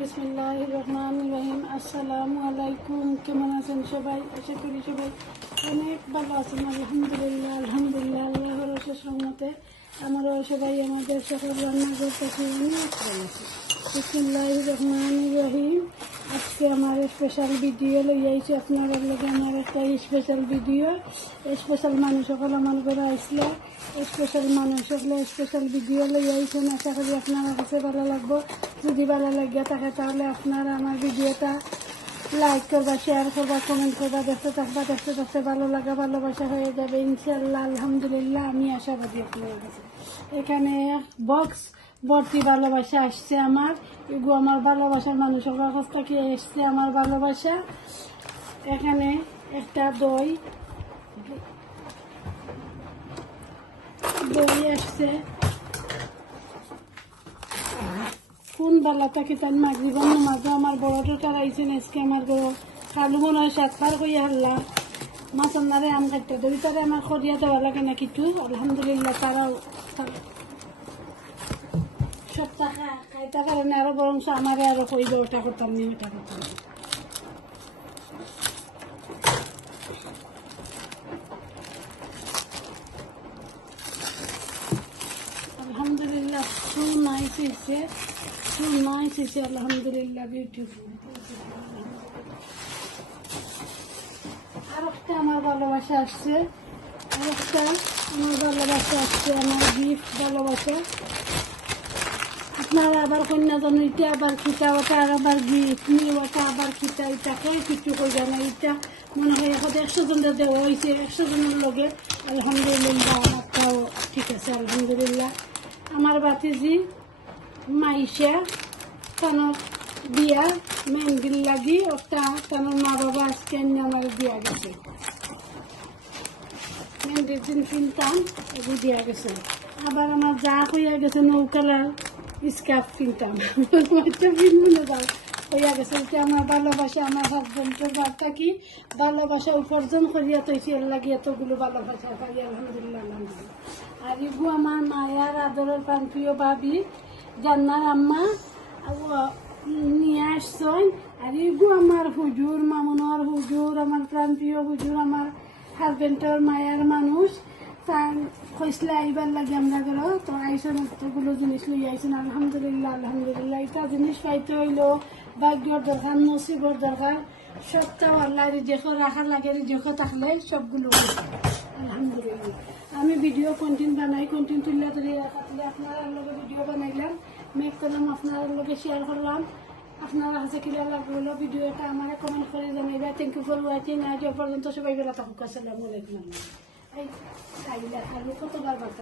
বিসমিল্লাহির রহমানির রহিম। আসসালামু আলাইকুম। কেমন আছেন সবাই? আশা করি সবাই অনেক ভালো আছেন। আলহামদুলিল্লাহ আলহামদুলিল্লাহ আল্লাহর অশেষ রহমতে আমরাও সবাই আমাদের সকল রান্নাঘর থেকে অনেক ভালো আছি। বিসমিল্লাহির রহমানির রহিম। আজকে আমার স্পেশাল ভিডিও লই আইছি আপনারা লগে। আমার একটা স্পেশাল ভিডিও, স্পেশাল মানুষ সকল আমার ঘরে আসলে স্পেশাল মানুষ সকলে স্পেশাল ভিডিও লই আইছেন। আশা করি আপনার কাছে ভালো লাগবো। যদি ভালো লাগে থাকে তাহলে আপনারা আমার ভিডিওটা লাইক করবা, শেয়ার করবা, কমেন্ট করবা। দেখতে থাকতে ভালো লাগা ভালোবাসা হয়ে যাবে ইনশাল্লাহ। আলহামদুলিল্লাহ আমি আশাবাদী আপনার কাছে। এখানে বক্স ভর্তি ভালোবাসা আসছে আমার। এগুলো আমার ভালোবাসার মানুষের কাছ থেকে এসছে আমার ভালোবাসা। এখানে একটা দই আসছে। কোন বেলা থাকি তার মাগরিবের নামাজও আমার বড়টা টারাইছেন আজকে আমার বড় খালু মনে হয় 7 বার কইয়া হাল্লা মাছন্নারে আম কাটতে দই তারে আমার খরিয়া দেওয়া লাগে না কিছু। আলহামদুলিল্লাহ তারাও সব টাকা খাইতার কারণে আরো বরং আমারে আরো কইব ওটা করতাম নি ওটা করতাম। আলহামদুলিল্লাহ সু নাইস হয়েছে আলহামদুলিল্লাহ বিউটিফুল। আর একটা আমার ভালোবাসা আসছে, আমার গিফট ভালোবাসা। আপনারা আবার কন্যা জানো এটা আবার খিতা ওটা আর আবার গিফট নিয়ে ওটা আবার খিতা এটা কই কিছু কই জানা। এটা মনে হয় এখন 100 জনের দেওয়া হয়েছে, 100 জনের লগে। আলহামদুলিল্লাহ আমারটাও ঠিক আছে আলহামদুলিল্লাহ। আমার বাতিজি মাইশা তানোর বিয়া মেহেন্দির লাগি ওটা তানোর মা বাবা আজকে আমার দিয়া গেছে। মেহেন্দির দিন কিনতাম এগুলো দিয়া গেছে। আবার আমার যা হইয়া গেছে নৌকালার স্কার্ফ কিনতাম হইয়া গেছে। এটা আমার ভালোবাসা। আমার হাজবেন্ডের বার্তা কি ভালোবাসা উপার্জন করিয়া তৈরি লাগি এতগুলো ভালোবাসা পাই আলহামদুলিল্লাহ আলহামদুলিল্লাহ। আর এগু আমার মায়ার আদরের প্রাণপ্রিয় ভাবি জান্নার আম্মা নিয়ে আসছেন। আর এগু আমার হুজুর মামুনর হুজুর, আমার প্রাণপ্রিয় হুজুর, আমার হাজবেন্ডের মায়ার মানুষ কইসলে আইবার লাগে আমরা ঘর তো আইসেন। এতগুলো জিনিস লই আইসেন আলহামদুলিল্লাহ আলহামদুলিল্লাহ। এটা জিনিস পাইতে হইলো ভাগ্যর দরকার, নসিবর দরকার। সবটাও আল্লাহ রিজেকও রাখার লাগে, রিজেকও থাকলে সবগুলো আলহামদুলিল্লাহ। আমি ভিডিও কন্টেন্ট বানাই, কন্টেন্ট তুললে ধরে থাকলে আপনারা লগে ভিডিও বানাইলাম, মেক করলাম, আপনার লগে শেয়ার করলাম। আপনারা কাছে কিলা লাগলো ভিডিওটা আমার কমেন্ট করে জানাইবা। Thank you for watching. আজ পর্যন্ত সবাই বেলা থাকুক। আসসালামু আলাইকুম। এই কতবার